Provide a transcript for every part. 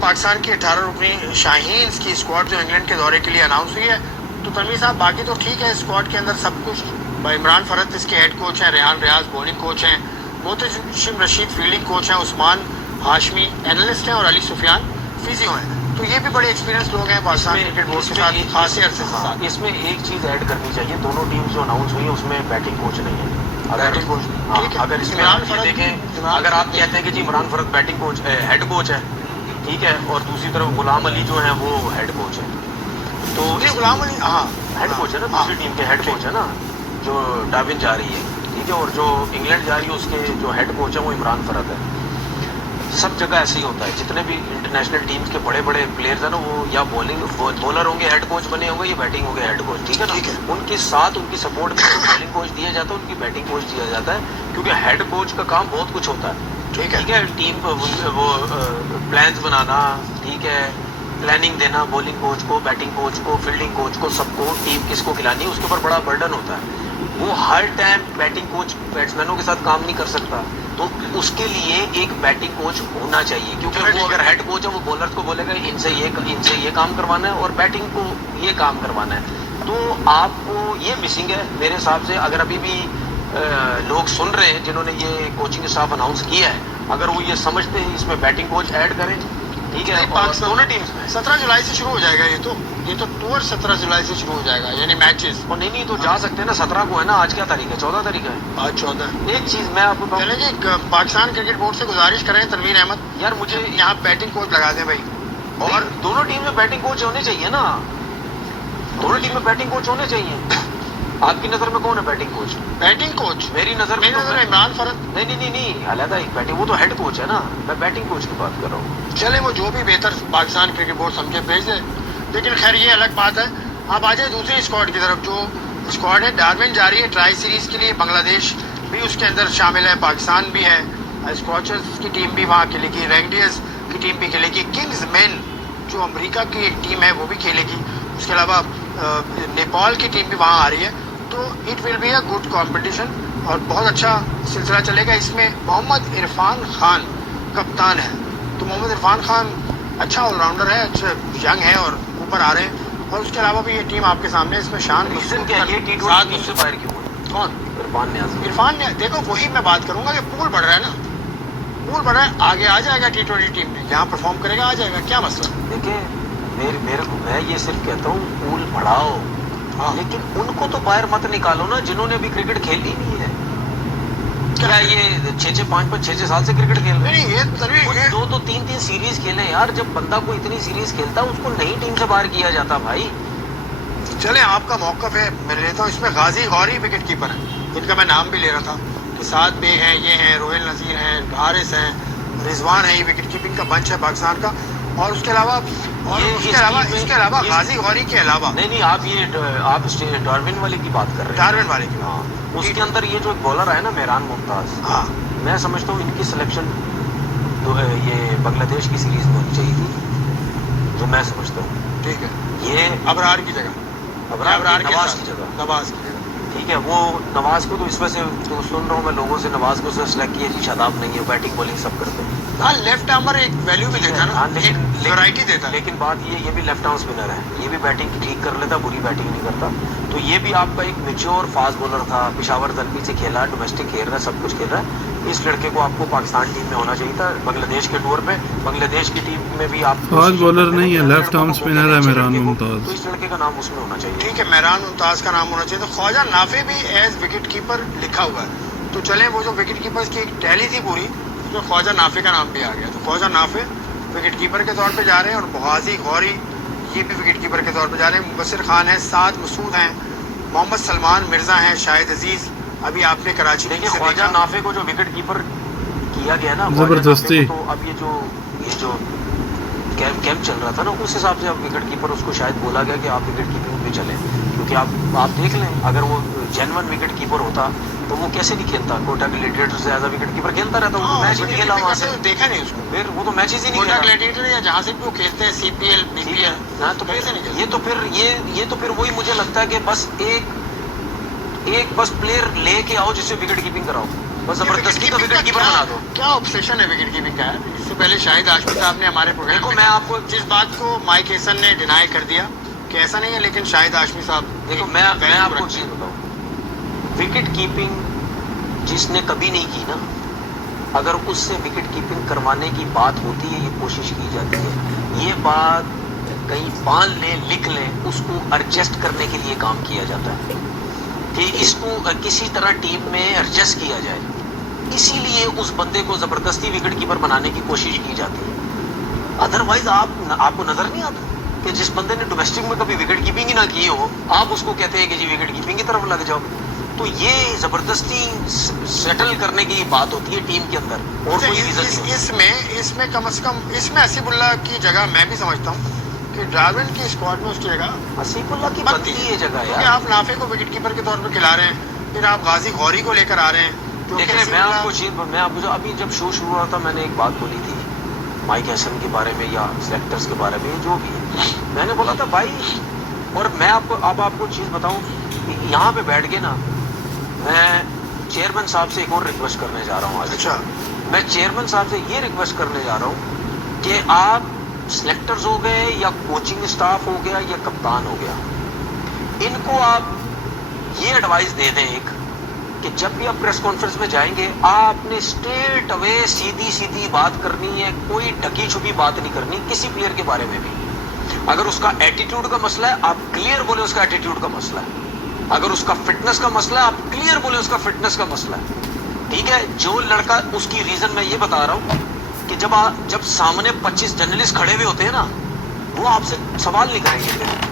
पाकिस्तान की 18 रुकनी शाहीन की स्क्वाड जो इंग्लैंड के दौरे के लिए अनाउंस हुई है। तो तनवीर साहब बाकी तो ठीक है, स्क्वाड के अंदर सब कुछ। इमरान फरहत इसके हेड कोच हैं, रेहान रियाज बॉलिंग कोच हैं, मोहतशिम रशीद फील्डिंग कोच हैं, उस्मान हाशमी एनालिस्ट हैं और अली सुफियान फिजियो हैं। तो ये भी बड़े एक्सपीरियंस लोग हैं पाकिस्तान क्रिकेट बोर्ड के साथ खासी अरसे से साथ। इसमें एक चीज़ ऐड करनी चाहिए, दोनों टीम जो अनाउंस हुई है उसमें बैटिंग कोच नहीं है। बैटिंग कोच अगर इसमें आप ये देखें, अगर आप कहते हैं कि जी Imran Farhat batting coach head coach है, ठीक है, और दूसरी तरफ गुलाम अली जो है वो हेड कोच है, तो ये गुलाम अली हेड कोच है ना, दूसरी टीम के हेड कोच है ना, जो डार्विन जा रही है, ठीक है, और जो इंग्लैंड जा रही है उसके जो हेड कोच है वो इमरान फरहत है। सब जगह ऐसे ही होता है, जितने भी इंटरनेशनल टीम्स के बड़े बड़े प्लेयर्स हैं ना, वो या बॉलर होंगे हेड कोच बने होंगे, या बैटिंग होंगे हेड कोच, ठीक है ना। उनके साथ उनकी सपोर्ट में बॉलिंग कोच दिया जाता है, उनकी बैटिंग कोच दिया जाता है, क्योंकि हेड कोच का काम बहुत कुछ होता है, ठीक है, टीम को वो प्लान्स बनाना, ठीक है, प्लानिंग देना बॉलिंग कोच को, बैटिंग कोच को, फील्डिंग कोच को, सबको टीम किसको खिलानी है उसके ऊपर बड़ा बर्डन होता है। वो हर टाइम बैटिंग कोच बैट्समैनों के साथ काम नहीं कर सकता, तो उसके लिए एक बैटिंग कोच होना चाहिए, क्योंकि वो अगर हेड कोच है वो बॉलर्स को बोलेगा इनसे ये काम करवाना है और बैटिंग को ये काम करवाना है। तो आपको ये मिसिंग है मेरे हिसाब से। अगर अभी भी लोग सुन रहे हैं जिन्होंने ये कोचिंग स्टाफ अनाउंस किया है, अगर वो ये समझते हैं इसमें बैटिंग कोच ऐड करें, ठीक है, दोनों टीम्स में 17 जुलाई से शुरू हो जाएगा ये तो टूर 17 जुलाई से शुरू हो जाएगा, यानी मैचेस। और नहीं तो जा सकते हैं ना, 17 को है ना, आज क्या तारीख है, 14 तारीख है आज 14। एक चीज मैं आपको चले जी, पाकिस्तान क्रिकेट बोर्ड से गुजारिश करें तनवीर अहमद, यार मुझे यहाँ बैटिंग कोच लगा दें भाई, और दोनों टीम में बैटिंग कोच होने चाहिए ना, दोनों टीम में बैटिंग कोच होने चाहिए। आपकी नजर में कौन है बैटिंग कोच? बैटिंग कोच मेरी नजर में इमरान फरहत। नहीं, अलग एक बैटिंग, वो तो हेड कोच है ना, मैं बैटिंग कोच की बात कर रहा हूँ। चले वो जो भी बेहतर पाकिस्तान क्रिकेट बोर्ड समझे भेज दे, लेकिन खैर ये अलग बात है। आप आ जाए दूसरी स्क्वाड की तरफ, जो स्क्वाड है डार्विन जा रही है ट्राई सीरीज के लिए, बांग्लादेश भी उसके अंदर शामिल है, पाकिस्तान भी है, स्कॉचर्स की टीम भी वहाँ खेलेगी, रेंगडियर्स की टीम भी खेलेगी, किंग्स मैन जो अमेरिका की एक टीम है वो भी खेलेगी, उसके अलावा नेपाल की टीम भी वहाँ आ रही है। तो it will be a good competition और बहुत अच्छा सिलसिला चलेगा। इसमें मोहम्मद इरफान खान कप्तान है, तो मोहम्मद इरफान खान अच्छा ऑलराउंडर है, अच्छा यंग है और ऊपर आ रहे हैं। और उसके अलावा भी ये टीम आपके सामने, इसमें शान से बाहर क्यों कौन? इरफान ने देखो, वही मैं बात करूंगा कि पूल बढ़ रहा है ना, पूल बढ़ रहा है, आगे आ जाएगा T20 टीम में, जहाँ परफॉर्म करेगा आ जाएगा, क्या मसला। देखिए मेरे को, मैं ये सिर्फ कहता हूँ पूल बढ़ाओ, लेकिन उनको तो बाहर मत निकालो ना जिन्होंने अभी क्रिकेट खेली नहीं है। क्या ये 5-6 साल से क्रिकेट खेल रहे हैं? ये 2 3 सीरीज खेले यार। जब बंदा को इतनी सीरीज खेलता है उसको नई टीम से बाहर किया जाता भाई। चले आपका मौकफ है, मैं लेता हूँ। इसमें गाजी गौरी विकेट कीपर है, इनका मैं नाम भी ले रहा था कि साथ बे हैं, ये हैं, रोहिल नजीर हैं, हारिस हैं, रिजवान है, ये विकेट कीपिंग का बंच है पाकिस्तान का। और उसके अलावा गाजी गौरी के अलावा नहीं, आप डार्विन वाले की बात कर रहे हैं, डार्विन वाले की। हाँ, उसके अंदर ये जो बॉलर है ना मेहरान मुमताज, हाँ, मैं समझता हूँ इनकी सिलेक्शन तो ये बांग्लादेश की सीरीज में होनी चाहिए थी, जो मैं समझता हूँ। ठीक है, ये अबरार की जगह, नवाज की जगह, ठीक है। वो नवाज को तो इस वजह से तो सुन रहा हूँ मैं लोगों से, नवाज को सिलेक्ट किया जी, शादाब नहीं है, बैटिंग बॉलिंग सब करते हैं। हाँ, लेफ्ट आर्मर एक वैल्यू भी देता है ना, एक वैरायटी देता है। लेकिन बात ये भी लेफ्ट आर्म स्पिनर है, ये भी बैटिंग ठीक कर लेता, बुरी बैटिंग नहीं करता। तो ये भी आपका एक मैच्योर फास्ट बॉलर था, पेशावर दरबी से खेला, डोमेस्टिक खेल रहा है, सब कुछ खेल रहा है। इस लड़के को आपको पाकिस्तान टीम में होना चाहिए था। बांग्लादेश के टूर पे बांग्लादेश की टीम में भी आप फास्ट बॉलर नहीं है, लेफ्ट आर्म स्पिनर है मेहरान मुमताज, तो इस लड़के का नाम उसमें होना चाहिए। ठीक है, मेहरान मुमताज का नाम होना चाहिए। तो ख्वाजा नाफे भी एज विकेट कीपर लिखा हुआ है, तो चले वो जो विकेट कीपर्स की एक टैली थी पूरी, तो ख्वाजा नाफे का नाम भी आ गया। तो ख्वाजा नाफे विकेट कीपर के तौर पे जा रहे हैं, और गाजी गौरी ये भी विकेट कीपर के तौर पे जा रहे हैं। मुबशिर खान है, साद मसूद हैं, मोहम्मद सलमान मिर्जा हैं, शाहिद अजीज अभी आपने कराची देखिए। ख्वाजा नाफे को जो विकेट कीपर किया गया ना जबरदस्ती, तो अब ये जो कैंप चल रहा था ना, उस हिसाब से अब विकेट कीपर उसको शायद बोला गया कि आप विकेट कीपिंग में चलें, क्योंकि आप देख लें, अगर वो जेन्युइन विकेट कीपर होता तो वो कैसे नहीं खेलता, कोटा ग्लैडिएटर से एज अ विकेट कीपर खेलता रहता, वो तो मैच नहीं खेला वहाँ से, देखा नहीं उसको, फिर वो तो मैचेस ही नहीं कोटा ग्लैडिएटर या जहाँ से भी वो खेलते हैं, CPL BPL, हाँ, तो कैसे नहीं। ये तो फिर वही मुझे लगता है कि बस एक बस प्लेयर लेके आओ जिससे विकेट कीपिंग कराओ, बस जबरदस्ती का विकेट कीपर बना दो। क्या ऑब्सेशन है विकेट कीपिंग का यार? इससे पहले शाहिद हाशमी साहब ने हमारे प्रोग्राम देखो, में मैं कहा, आपको जिस बात को माइक हेसन ने डिनाई कर दिया कि ऐसा नहीं है, लेकिन शाहिद हाशमी साहब देखो, मैं आपको चीज बताऊं, विकेट कीपिंग जिसने कभी नहीं की ना, अगर उससे विकेट कीपिंग करवाने की बात होती है, ये कोशिश की जाती है, ये बात कहीं बांध लें, लिख लें, उसको एडजस्ट करने के लिए काम किया जाता है कि इसको किसी तरह टीम में एडजस्ट किया जाए, इसीलिए उस बंदे को जबरदस्ती विकेट कीपर बनाने की कोशिश की जाती है। अदरवाइज आपको नजर नहीं आता कि जिस बंदे ने डोमेस्टिक में कभी विकेट कीपिंग ही ना की हो, आप उसको कहते हैं कि जी विकेट कीपिंग की तरफ लग जाओ। तो ये जबरदस्ती सेटल करने की बात होती है टीम के अंदर, और कोई रीजन नहीं। इसमें कम से कम इसमें हसीबुल्ला की जगह मैं भी समझता हूँ कि डार्विन की स्क्वाड में उसकी जगह हसीबुल्ला की बनती है जगह क्योंकि यार। आप नाफे को विकेट कीपर के तौर पर खिला रहे हैं, फिर आप गाजी गौरी को लेकर आ रहे हैं। देखिए, मैं आपको अभी जब शो शुरू हुआ था, मैंने एक बात बोली थी माइक हैसन के बारे में या सेलेक्टर्स के बारे में, जो भी है, मैंने बोला था भाई, और मैं आपको चीज बताऊं, यहाँ पे बैठ के ना, मैं चेयरमैन साहब से एक और रिक्वेस्ट करने जा रहा हूँ आज। अच्छा, मैं चेयरमैन साहब से ये रिक्वेस्ट करने जा रहा हूँ कि आप सिलेक्टर्स हो गए या कोचिंग स्टाफ हो गया या कप्तान हो गया, इनको आप ये एडवाइस दे दें एक, कि जब भी आप प्रेस कॉन्फ्रेंस में जाएंगे, आपने स्ट्रेट अवे सीधी सीधी बात करनी है, कोई ढकी छुपी बात नहीं करनी किसी प्लेयर के बारे में भी। अगर उसका एटीट्यूड का मसला है, आप क्लियर बोले उसका एटीट्यूड का मसला है। अगर उसका फिटनेस का मसला है, आप क्लियर बोले उसका फिटनेस का मसला है। ठीक है, जो लड़का, उसकी रीजन मैं ये बता रहा हूँ कि जब सामने 25 जर्नलिस्ट खड़े हुए होते हैं ना, वो आपसे सवाल नहीं करेंगे फिर।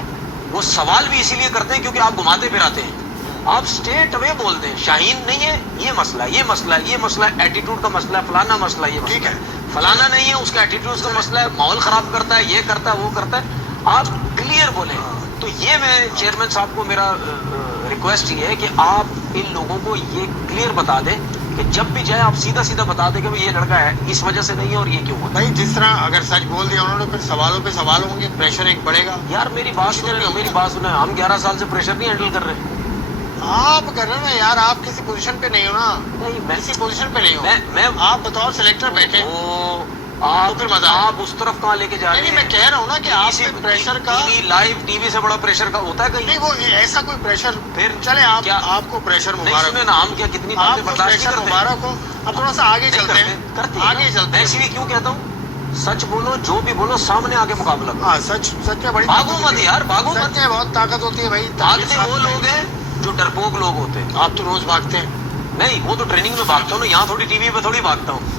वो सवाल भी इसीलिए करते हैं क्योंकि आप घुमाते फिराते हैं। आप स्ट्रेट अवे बोल दें, शाहीन नहीं है, ये मसला है, ये मसला है, ये मसला है, एटीट्यूड का मसला है, फलाना मसला है, ये ठीक है, फलाना नहीं है, उसका एटीट्यूड का मसला है, माहौल खराब करता है, ये करता है, वो करता है, आप क्लियर बोले। तो ये मैं चेयरमैन साहब को मेरा रिक्वेस्ट ये है कि आप इन लोगों को ये क्लियर बता दें कि जब भी जाए आप सीधा सीधा बता दें कि भाई ये लड़का है इस वजह से नहीं है और ये क्यों होता भाई जिस तरह अगर सच बोल दिया उन्होंने, फिर सवालों पे सवाल होंगे, प्रेशर एक बढ़ेगा। है। यार मेरी बात सुने, हम 11 साल से प्रेशर नहीं हैंडल कर रहे। आप कर रहे हो ना यार, आप किसी पोजीशन पे नहीं हो ना, नहीं, मैं किसी पोजीशन पे नहीं हो। मैं आप बतौर सिलेक्टर बैठे, आप फिर मजा है। आप उस तरफ कहाँ लेके जा रहे नहीं, हैं? मैं कह रहा हूँ ना कि आप प्रेशर का लाइव टीवी से बड़ा प्रेशर का होता है कहीं? नहीं, वो ऐसा कोई प्रेशर, फिर चले आप क्या? आपको प्रेशर नहीं मुबारक सुने ना, हम क्या कितनी बातें आपको बर्दाश्त नहीं प्रेशर करते? मुबारक हो। अब थोड़ा सा आगे नहीं चलते हैं, करते हैं आगे ना। चलते मैं हैं। इसीलिए क्यों कहता हूँ, सच बोलो, जो भी बोलो सामने आके मुकाबला करो। हाँ, सच में बड़ी भागो ताकत मत होती है। यार, भागो सच मत। में बहुत ताकत होती है भाई। भागते वो लोग हैं जो डरपोक लोग होते हैं। आप तो रोज भागते हैं। नहीं, वो तो ट्रेनिंग में भागता हूँ ना, यहाँ थोड़ी टीवी पे थोड़ी भागता हूँ।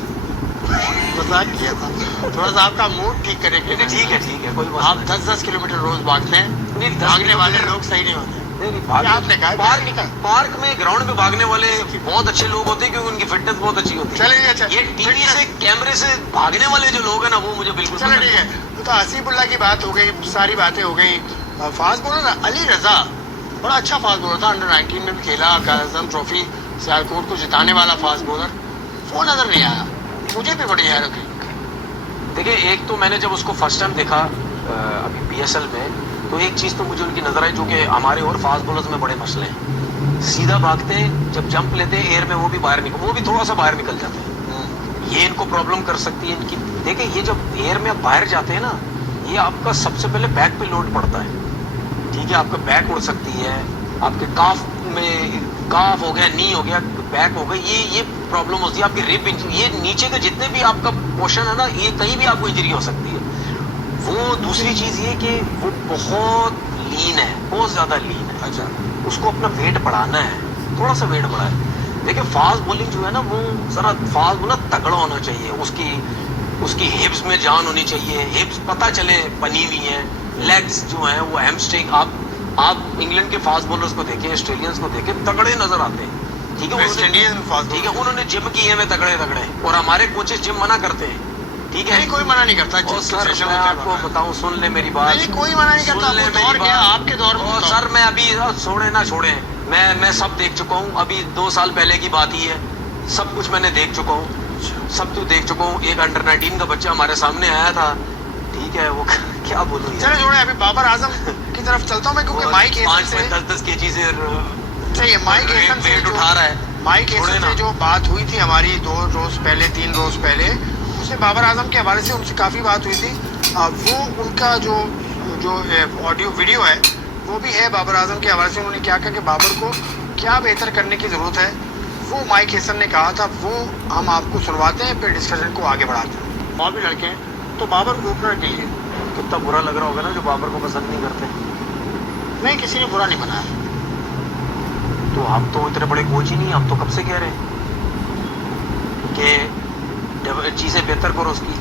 मजाक किया था, थोड़ा सा आपका मूड ठीक करने के लिए। ठीक है, कोई बात आप नहीं। 10-10 किलोमीटर रोज भागते हैं, नहीं, 10 भागने वाले किलोमीटर- लोग सही नहीं होते। नहीं, ये आपने कहा है, पार्क में ग्राउंड में भागने वाले बहुत अच्छे लोग होते हैं क्योंकि उनकी फिटनेस बहुत अच्छी होती है। चलिए, अच्छा, ये टीवी से कैमरे से भागने वाले जो लोग हैं ना, वो मुझे बिल्कुल चलो पसंद ठीक नहीं। है। तो हसीबुल्ला की बात हो गई, सारी बातें हो गई। फास्ट बॉलर ना अली रजा बड़ा अच्छा फास्ट बॉलर था, अंडर 19 में भी खेला, काजम ट्रॉफी सियालकोट को जिताने वाला फास्ट बॉलर। वो नजर नहीं आया, मुझे भी बड़ी हैरत हुई। देखिए, एक तो मैंने जब उसको फर्स्ट टाइम देखा अभी PSL में, तो एक चीज़ तो मुझे उनकी नजर आई, जो कि हमारे और फास्ट बॉलर्स में बड़े मसले हैं। सीधा भागते हैं, जब जंप लेते हैं एयर में वो भी थोड़ा सा बाहर निकल जाते हैं। ये इनको प्रॉब्लम कर सकती है इनकी। देखिए, ये जब एयर में आप बाहर जाते हैं ना, ये आपका सबसे पहले बैक पे लोड पड़ता है। ठीक है, आपका बैक उड़ सकती है, आपके काफ हो गया, नी हो गया, बैक हो गया, ये प्रॉब्लम होती है। आपकी रिब, ये नीचे के जितने भी आपका पोर्शन है ना, ये कहीं भी आपको इंजरी हो सकती है। वो दूसरी चीज ये कि वो बहुत लीन है, बहुत ज्यादा लीन है। अच्छा, उसको अपना वेट बढ़ाना है, थोड़ा सा वेट बढ़ाए। देखिए, फास्ट बॉलिंग जो है ना, वो जरा फास्ट बॉलर तगड़ा होना चाहिए, उसकी हिप्स में जान होनी चाहिए, हिप्स पता चले बनी हुई है, लेग्स जो हैं वो हैमस्ट्रिंग। आप इंग्लैंड के फास्ट बॉलर्स को देखें, ऑस्ट्रेलियंस को देखें, तगड़े नजर आते हैं। ठीक है, वेस्ट इंडीज में फास्ट ठीक है, उन्होंने जिम किए हैं तगड़े, और हमारे कोचेस जिम मना करते हैं। ठीक है, नहीं, कोई मना नहीं करता। और सर, मैं आपको बताऊं, सुन ले मेरी बात। नहीं, कोई मना नहीं करता। सुन ले वो मेरी दौर बात। गया, आपके दौर में और बताओ। सर, मैं अभी छोड़े ना छोड़े, मैं सब देख चुका हूँ। अभी 2 साल पहले की बात ही है, सब कुछ मैंने देख चुका हूँ, सब कुछ देख चुका हूँ। एक अंडर 19 का बच्चा हमारे सामने आया था, ठीक है, वो क्या बोलूं यार। चलो छोड़े, अभी बाबर आजम की तरफ चलता हूँ मैं, क्योंकि माइक 5-10 kg से चाहिए, माइक वेट उठा रहा है। माइक छोड़े हेसन ना। से जो बात हुई थी हमारी 2 रोज पहले 3 रोज पहले, उसमें बाबर आजम के हवाले से उनसे काफ़ी बात हुई थी। वो उनका जो जो ऑडियो वीडियो है वो भी है बाबर आजम के हवाले से। उन्होंने क्या कहा कि बाबर को क्या बेहतर करने की ज़रूरत है, वो माइक हेसन ने कहा था। वो हम आपको सुनवाते हैं, फिर डिस्कशन को आगे बढ़ाते हैं। और भी लड़के हैं तो बाबर ओपनर के लिए कितना बुरा लग रहा होगा ना जो बाबर को पसंद नहीं करते। नहीं, किसी ने बुरा नहीं बनाया। तो हम तो इतने बड़े कोच ही नहीं, हम तो कब से कह रहे हैं कि चीजें बेहतर करो उसकी।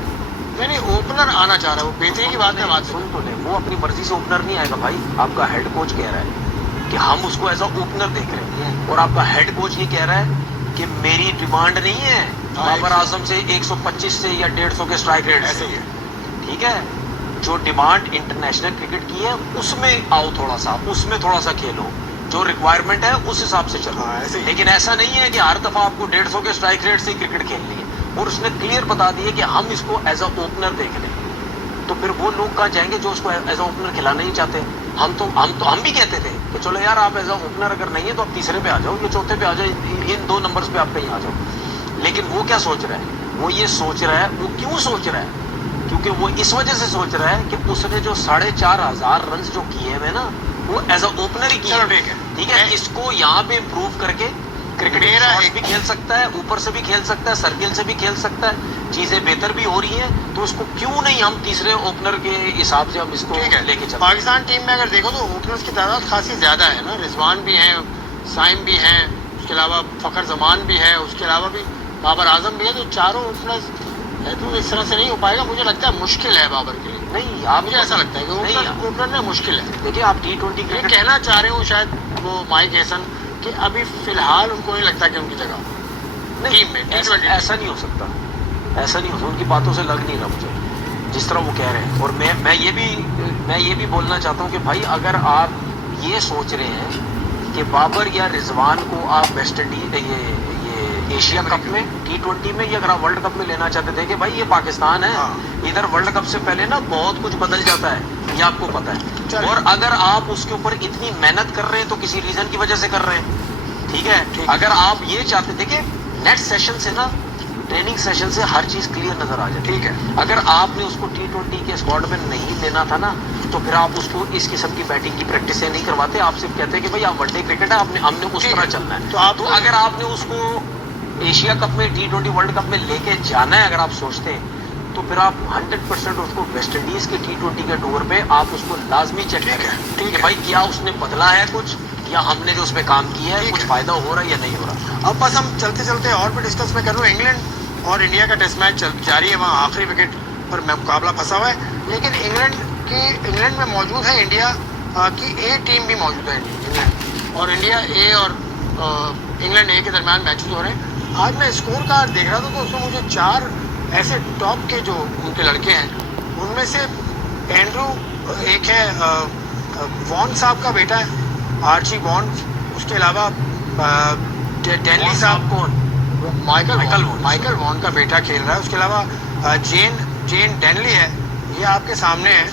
नहीं नहीं, ओपनर आना चाह रहा है वो, बेहतरी की बात है। बात सुन तो ले, वो अपनी मर्जी से ओपनर नहीं आएगा भाई। आपका हेड कोच कह रहा है कि हम उसको एज अ ओपनर देख रहे हैं, और आपका हेड कोच ये कह रहा है कि मेरी डिमांड नहीं है बाबर आजम से 125 से या 150 के स्ट्राइक रेट ऐसे से। ही है। ठीक है, जो डिमांड इंटरनेशनल क्रिकेट की है उसमें आओ, थोड़ा सा उसमें थोड़ा सा खेलो, जो रिक्वायरमेंट है उस हिसाब से चलो। हाँ, ऐसे ही। लेकिन ऐसा नहीं है कि हर दफा आपको 150 के स्ट्राइक रेट से क्रिकेट खेलनी है। और उसने क्लियर बता दिया कि हम इसको एज अ ओपनर देख रहे हैं। तो फिर वो लोग कहाँ जाएंगे जो उसको एज अ ओपनर खिलाना नहीं चाहते। हम भी कहते थे कि चलो यार, आप एज अ ओपनर अगर नहीं है तो आप तीसरे पे आ जाओ, ये चौथे पे आ जाओ, इन 2 नंबर्स पे आप कहीं आ जाओ। लेकिन वो क्या सोच रहा है, वो ये सोच रहा है, वो क्यों सोच रहा है, क्योंकि वो इस वजह से सोच रहा है कि उसने जो 4,500 रन जो किए हैं ना, वो एज अ ओपनर ही किए। चलो ठीक है। ठीक है, इसको यहाँ पे इम्प्रूव करके क्रिकेट मेरा शॉट एक- भी खेल सकता है, ऊपर से भी खेल सकता है, सर्किल से भी खेल सकता है, चीजें बेहतर भी हो रही हैं। तो उसको क्यों नहीं हम तीसरे ओपनर के हिसाब से हम इसको ठीक है। लेके चलते। पाकिस्तान टीम में अगर देखो तो ओपनर्स की तादाद खासी ज़्यादा है ना। रिजवान भी हैं, साइम भी हैं, उसके अलावा फ़खर जमान भी है, उसके अलावा भी बाबर आजम भी है। तो चारों ओपनर्स है, तो इस तरह से नहीं हो पाएगा। मुझे लगता है मुश्किल है बाबर के लिए। नहीं, आप मुझे ऐसा लगता है कि नहीं, ओपनर में मुश्किल है। देखिए आप T20 ये क्रिकेट कहना चाह रहे हो शायद वो माइक हेसन कि अभी फिलहाल उनको नहीं लगता कि उनकी जगह टीम में ऐसा, T20 ऐसा नहीं हो सकता, ऐसा नहीं हो सकता। उनकी बातों से लग नहीं रहा मुझे जिस तरह वो कह रहे हैं। और मैं ये भी बोलना चाहता हूँ कि भाई, अगर आप ये सोच रहे हैं कि बाबर या रिजवान को आप वेस्ट इंडीज ये एशिया कप में T20 में, या अगर आप वर्ल्ड कप में लेना चाहते थे कि भाई ये पाकिस्तान है, हाँ। इधर वर्ल्ड कप से पहले ना बहुत कुछ बदल जाता है, ये आपको पता है। चलिए। और अगर आप उसके ऊपर इतनी मेहनत कर रहे हैं तो किसी रीजन की वजह से कर रहे हैं। ठीक है, ठीक। अगर आप ये चाहते थे कि नेक्स्ट सेशन से ना, ट्रेनिंग सेशन से हर चीज क्लियर नजर आ जाए। ठीक है। अगर आपने उसको T20 के स्क्वाड में नहीं लेना था ना, तो फिर आप उसको इस किस्म की बैटिंग की प्रैक्टिस नहीं करवाते। आप सिर्फ कहते कि भाई आप वनडे क्रिकेट है, हमने उस ठीक तरह है। चलना है। तो आप- अगर आपने उसको एशिया कप में, T20 वर्ल्ड कप में लेके जाना है, अगर आप सोचते हैं, तो फिर आप 100% उसको वेस्ट इंडीज के T20 के टूर पे आप उसको लाजमी चेक ठीक है, करें ठीक कि है। भाई क्या उसने बदला है कुछ, या हमने जो उसमें काम किया है ठीक कुछ है। फायदा हो रहा है या नहीं हो रहा। अब बस हम चलते चलते और भी डिस्कस में कर लूँ। इंग्लैंड और इंडिया का टेस्ट मैच जारी है, वहाँ आखिरी विकेट पर मुकाबला फंसा हुआ है। लेकिन इंग्लैंड में मौजूद है इंडिया की ए टीम भी मौजूद है। इंग्लैंड और इंडिया ए और इंग्लैंड ए के दरमियान मैचेस हो रहे हैं। आज मैं स्कोर कार्ड देख रहा था तो उसमें मुझे 4 ऐसे टॉप के जो उनके लड़के हैं, उनमें से एंड्रू एक है, वॉन साहब का बेटा है, आर्ची वॉन। उसके अलावा डेनली साहब, कौन? माइकल वॉन का बेटा खेल रहा है। उसके अलावा जेन डेनली है, ये आपके सामने है।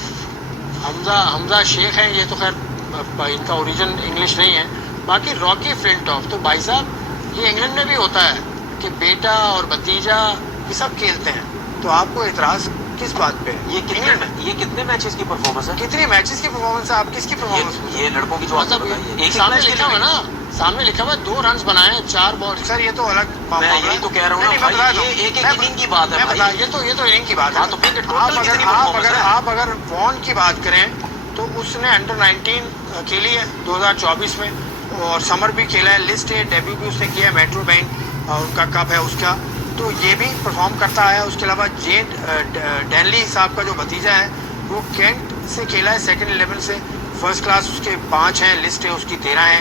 हमजा शेख है, ये तो खैर इनका ओरिजिन इंग्लिश नहीं है। बाकी रॉकी फ्लिंटॉफ, तो भाई साहब ये इंग्लैंड में भी होता है कि बेटा और भतीजा ये सब खेलते हैं। तो आपको इतराज किस बात पे है? ये कितने मैचेस की परफॉर्मेंस है? कितनी मैचेस की परफॉर्मेंस है? आप किसकी परफॉर्मेंस? ये लड़कों की जो आपने मतलब बताई है, सामने मैच के लिखा हुआ लिए ना, सामने लिखा हुआ 2 रन बनाए 4 बॉल। सर ये तो अलग मैं यही तो कह रहा हूँ ना नहीं, भाई, मैं बता दूं। ये एक मैं इनिंग की बात है मैं भाई। बता, ये तो इनिंग की बात है। हाँ, तो फिर टोटल कितनी performance है? आप अगर वॉन की बात करें तो उसने अंडर 19 खेली है 2024 में, और समर भी खेला है, लिस्ट है, डेब्यू भी उसने किया है, मेट्रो बैंक उनका कप है उसका, तो ये भी परफॉर्म करता है। उसके अलावा डेनली साहब का जो भतीजा है वो कैंट से खेला है, सेकंड 11 से, फर्स्ट क्लास उसके 5 हैं, लिस्ट है उसकी 13 है।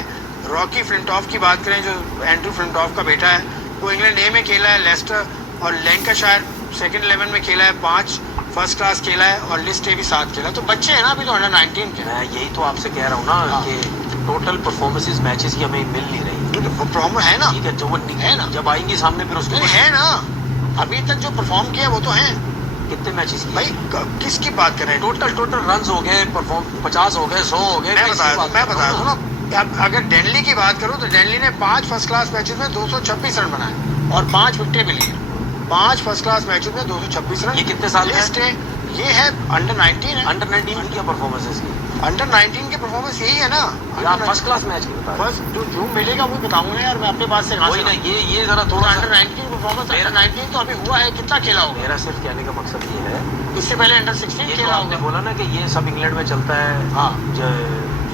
रॉकी फ्लिंटॉफ की बात करें, जो एंड्रू फ्लिंटॉफ का बेटा है, वो इंग्लैंड ए में खेला है, लेस्टर और लैंकाशायर सेकंड 11 में खेला है, 5 फर्स्ट क्लास खेला है, और लिस्ट ए भी 7 खेला है। तो बच्चे हैं ना अभी तो अंडर 19 के। मैं यही तो आपसे कह रहा हूँ ना हाँ। कि टोटल परफॉर्मेंसेस मैचेस की हमें मिल नहीं रही। प्रॉब्लम है ना, ठीक है, जो वो है ना। जब आएंगी सामने फिर उसके नहीं ऊपर है ना, अभी तक जो परफॉर्म किया वो तो है कितने मैचेस की भाई। किसकी बात कर रहे हैं? टोटल रन हो गए, परफॉर्म 50 हो गए, 100 हो गए। मैं किसकी बता बात मैं कर बता रहा दूं हूँ ना, अब अगर डेनली की बात करूं तो डेनली ने 5 फर्स्ट क्लास मैचेस में 226 रन बनाए और 5 विकेटें भी ली। 5 फर्स्ट क्लास मैचेस में 226 रन। ये कितने साल का है? लिस्ट है, ये है अंडर 19 है। अंडर 19 की क्या परफॉर्मेंस है इसकी? अंडर 19 की परफॉर्मेंस यही है ना। आप फर्स्ट क्लास मैच की बता रहे बस जो मिलेगा वो बताऊंगा यार, मैं अपने पास से हैं। वही ना, ये जरा थोड़ा अंडर 19 परफॉर्मेंस, अंडर 19 तो अभी हुआ है, कितना खेला होगा? मेरा सिर्फ कहने का मकसद ये है, इससे पहले अंडर 16 ये जो खेला आपने होगा। बोला ना कि ये सब इंग्लैंड में चलता है। हाँ।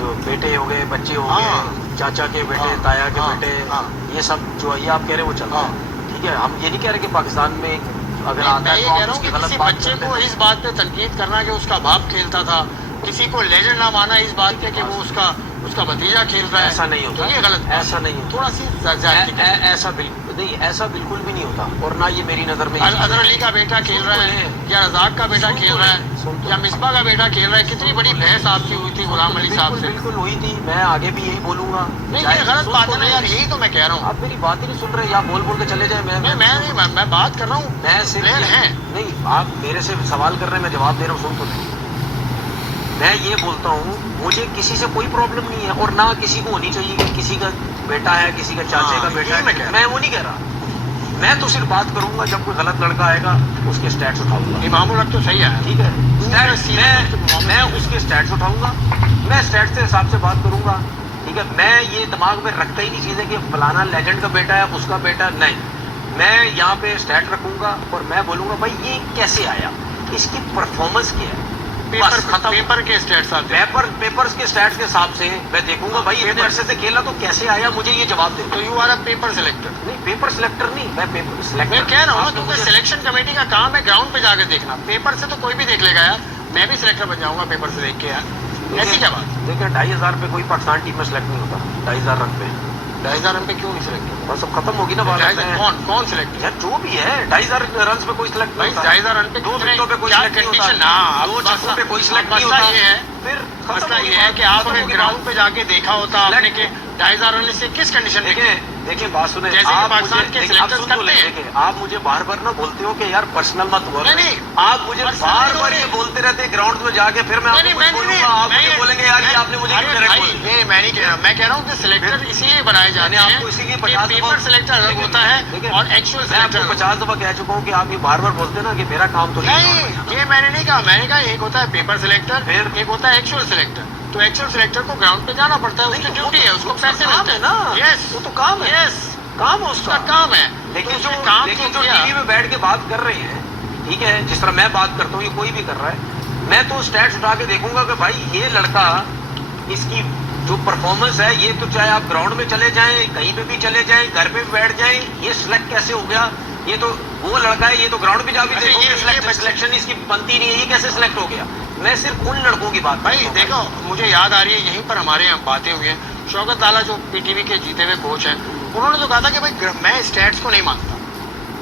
जो बेटे हो गए, बच्चे हो हाँ। गए, चाचा के बेटे, हाँ। ताया के हाँ। बेटे, हाँ। ये सब जो ये आप कह रहे हो वो चलता हाँ। है। ठीक है, हम ये नहीं कह रहे कि पाकिस्तान में अगर आता मैं है ये तो कह आप रहा हूँ उसकी कि गलत किसी बात बच्चे करते को हैं। इस बात पे तनकीद करना कि उसका बाप खेलता था, किसी को लेजेंड ना माना इस बात पे कि वो उसका भतीजा खेल रहा है, ऐसा नहीं होता। तो ये गलत बात है। ऐसा नहीं होता। थोड़ा सी ज्यादती कर। ऐसा बिल्कुल नहीं, ऐसा बिल्कुल भी नहीं होता, और ना ये मेरी नजर में अजहर अली का बेटा खेल रहा है, या रजाक का बेटा खेल रहा है, या मिसबा का बेटा खेल रहा है। कितनी बड़ी बहस आपकी हुई थी गुलाम अली साहब से। बिल्कुल हुई थी, मैं आगे भी यही बोलूंगा। नहीं, ये गलत बात है ना यार, यही तो मैं कह रहा हूँ। आप मेरी बात ही नहीं सुन रहे, या बोल बोल के चले जाए। मैं बात कर रहा हूँ, मैं सिर्फ प्लेयर हैं। नहीं, आप मेरे से सवाल कर रहे हैं, मैं जवाब दे रहा हूँ, सुन तो नहीं। मैं ये बोलता हूँ, मुझे किसी से कोई प्रॉब्लम नहीं है, और ना किसी को होनी चाहिए कि किसी का बेटा है, किसी का चाचे का बेटा ये मैं कह है। रहा मैं वो नहीं कह रहा। मैं तो सिर्फ बात करूंगा जब कोई गलत लड़का आएगा उसके स्टैट्स उठाऊंगा। इमामुल हक तो सही है, ठीक है, मैं उसके स्टैट्स उठाऊंगा, मैं स्टैट्स के हिसाब से बात करूंगा। ठीक है, मैं ये दिमाग में रखता ही नहीं चीजें कि फलाना लेजेंड का बेटा है, उसका बेटा नहीं। मैं यहाँ पे स्टैट रखूंगा और मैं बोलूंगा भाई ये कैसे आया, इसकी परफॉर्मेंस क्या है। पेपर के स्टेट्स आते हैं। पेपर्स के स्टैट्स के हिसाब से मैं देखूंगा भाई इतने अरसे से खेला तो कैसे आया, मुझे ये जवाब दे। तो you are a paper selector. नहीं, पेपर सिलेक्टर नहीं, मैं पेपर सिलेक्टर। मैं कह रहा हूँ ना, क्योंकि सिलेक्शन कमेटी का काम है ग्राउंड पे जाकर देखना। पेपर से तो कोई भी देख लेगा यार, मैं भी सिलेक्टर बन जाऊंगा पेपर से देख के यार। ऐसी क्या बात? देखिए 2,500 पे कोई पाकिस्तान टीम में सिलेक्ट नहीं होता। 2,500 रन पे 2,500 रन पे क्यों नहीं सिलेक्ट होगा? बस अब खत्म होगी ना बात। कौन सिलेक्ट? यार जो भी है 2,500 रन पे कोई सिलेक्ट नहीं होता। 2,500 रन पे 2 विकेटों पे कोई क्या सिलेक्ट नहीं कंडीशन? होता। हाँ, 2 छक्कों पे कोई सिलेक्ट नहीं मसला होता। ये है, फिर मसला ये है कि आप अगर ग्राउंड पे जाके देखा होता आपने कि 2,500 रन से किस कंडीशन में। देखिए बात सुने, जैसे कि आप पाकिस्तान मुझे के आप सिलेक्टर्स सुन तो करते हैं। देखिए, आप मुझे बार बार ना बोलते हो कि यार पर्सनल मत हुआ। नहीं, आप मुझे personal बार तो बार नहीं। ये बोलते रहते हैं ग्राउंड में जाके, फिर मैं आपको कुछ बोलूंगा, आप मुझे बोलेंगे यार ये आपने मुझे क्यों डायरेक्ट बोला। नहीं, मैं नहीं कह रहा, मैं कह रहा हूँ कि सिलेक्टर इसीलिए बनाए जाते हैं। आपको इसीलिए 50 पेपर सिलेक्टर अलग होता है और एक्चुअल मैं आपको सिलेक्टर। 50 दफा कह चुका हूँ कि आप ये बार बार बोलते हैं ना कि मेरा काम तो नहीं, ये मैंने नहीं कहा। मैंने कहा एक होता है पेपर सिलेक्टर, फिर? एक होता है एक्चुअल सिलेक्टर। तो एक्चुअल सिलेक्टर को ग्राउंड पे जाना पड़ता है, उसकी ड्यूटी है, उसको पैसे मिलते हैं ना। यस, वो तो काम है, यस, काम है उसका उसका। काम है। लेकिन तो जो काम लेकिन तो जो टीवी में बैठ के बात कर रहे हैं, ठीक है, जिस तरह मैं बात करता हूँ ये कोई भी कर रहा है, मैं तो स्टैट्स उठा के देखूंगा कि भाई ये लड़का, इसकी जो परफॉर्मेंस है, ये तो चाहे आप ग्राउंड में चले जाएं, कहीं पे भी चले जाएं, घर पे भी बैठ जाएं, ये सिलेक्ट कैसे हो गया। ये तो वो लड़का है, ये तो ग्राउंड पे जा भी अच्छा, देखो सिलेक्शन इसकी बनती नहीं है, ये कैसे सिलेक्ट हो गया। मैं सिर्फ उन लड़कों की बात भाई देखो, मुझे याद आ रही है, यहीं पर हमारे यहाँ बातें हुई हैं। शौकत ताला जो पीटीवी के जीते हुए कोच हैं, उन्होंने तो कहा था कि भाई मैं स्टैट्स को नहीं मानता।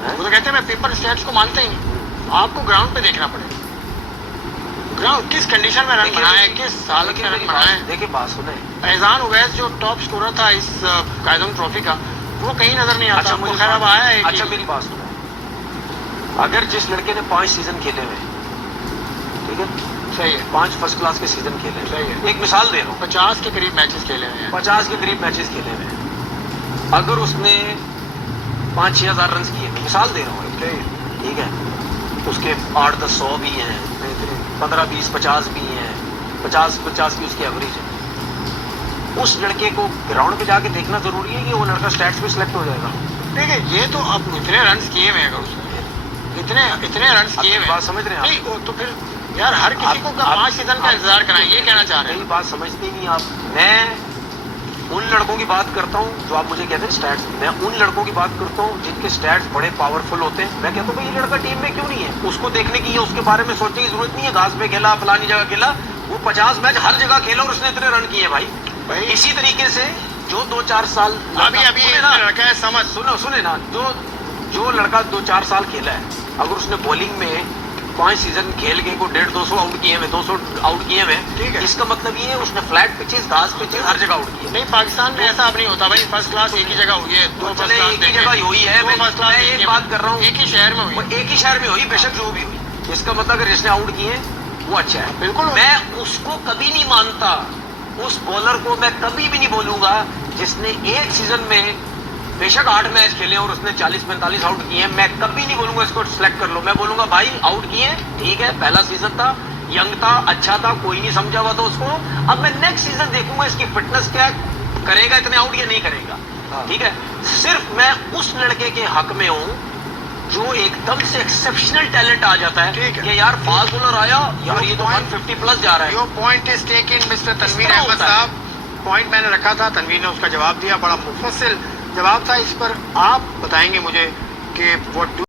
वो तो कहते हैं मैं पेपर स्टैट्स को मानता ही नहीं, आपको ग्राउंड पे देखना पड़ेगा। ग्राउंड किस कंडीशन में रन बनाए, किस हालत में रन बनाए। देखिए बात सुने, फैजान उवैस जो टॉप स्कोरर था इस कायदम ट्रॉफी का, वो कहीं नजर नहीं आता। मुझे खैर अब आया है। अच्छा मेरी बात सुनो, अगर जिस लड़के ने 5 सीजन खेले हुए, ठीक है, सही है, 5 फर्स्ट क्लास के सीजन खेले, सही है, एक मिसाल दे रहा हूँ, 50 के करीब मैचेस खेले हुए हैं, 50 के करीब मैचेस खेले हुए हैं, अगर उसने 5-6 हजार रन किए, मिसाल दे रहा हूँ, ठीक है, उसके 8-10 100 भी हैं, 15-20 50 भी हैं, 50 की उसकी एवरेज है। उस लड़के को ग्राउंड पे जाके देखना जरूरी है कि वो लड़का स्टैट्स में सिलेक्ट हो जाएगा। ठीक है, ये तो अब इतने रन किए हुए हैं अगर उसने, इतने रन किए हुए, बात समझ रहे हैं नहीं तो फिर यार हर किसी को 5 सीजन का इंतजार कराएं, ये कहना चाह रहे हैं। बात समझते ही नहीं आप। मैं उन लड़कों की बात करता हूँ जो आप मुझे कहते हैं स्टैट्स, मैं उन लड़कों की बात करता हूँ जिनके स्टैट्स बड़े पावरफुल होते हैं। मैं कहता हूँ भाई ये लड़का टीम में क्यों नहीं है, उसको देखने की, उसके बारे में सोचने की जरूरत नहीं है। घास पे खेला, फलानी जगह खेला, वो 50 मैच हर जगह खेला और उसने इतने रन किए भाई। इसी तरीके से जो 2-4 साल अभी लड़का है, समझ सुने ना, जो लड़का 2-4 साल खेला है, अगर उसने बॉलिंग में 5 सीजन खेल के को 150-200 आउट किए हुए, 200 आउट किए हुए, ठीक है, इसका मतलब ये है उसने फ्लैट पिचेस, घास पिचेस हर जगह आउट किए। नहीं, पाकिस्तान में ऐसा अब नहीं होता भाई, फर्स्ट क्लास एक ही जगह हुई है, दो फर्स्ट क्लास एक ही जगह हुई है। मैं एक बात कर रहा हूँ, एक ही शहर में हुई, एक ही शहर में हुई, बेशक जो भी हुई। इसका मतलब अगर जिसने आउट किए वो अच्छा है, बिल्कुल। मैं उसको कभी नहीं मानता उस बॉलर को मैं कभी भी नहीं बोलूंगा जिसने एक सीजन में बेशक 8 मैच खेले और उसने 40-45 आउट किए हैं, मैं कभी नहीं बोलूंगा इसको सिलेक्ट कर लो। मैं बोलूंगा भाई आउट किए, ठीक है, पहला सीजन था, यंग था, अच्छा था, कोई नहीं समझा हुआ था उसको। अब मैं नेक्स्ट सीजन देखूंगा इसकी फिटनेस क्या करेगा, इतने आउट या नहीं करेगा, ठीक है। सिर्फ मैं उस लड़के के हक में हूं जो एकदम से एक्सेप्शनल टैलेंट आ जाता है ठीक है। कि यार फास्ट बॉलर आया यार, ये तो 150 प्लस जा रहा है। Your point is taken mister Tanveer तरह अहमद होता है। साहब। पॉइंट मैंने रखा था, तनवीर ने उसका जवाब दिया, बड़ा मुफस्सिल जवाब था। इस पर आप बताएंगे मुझे कि व्हाट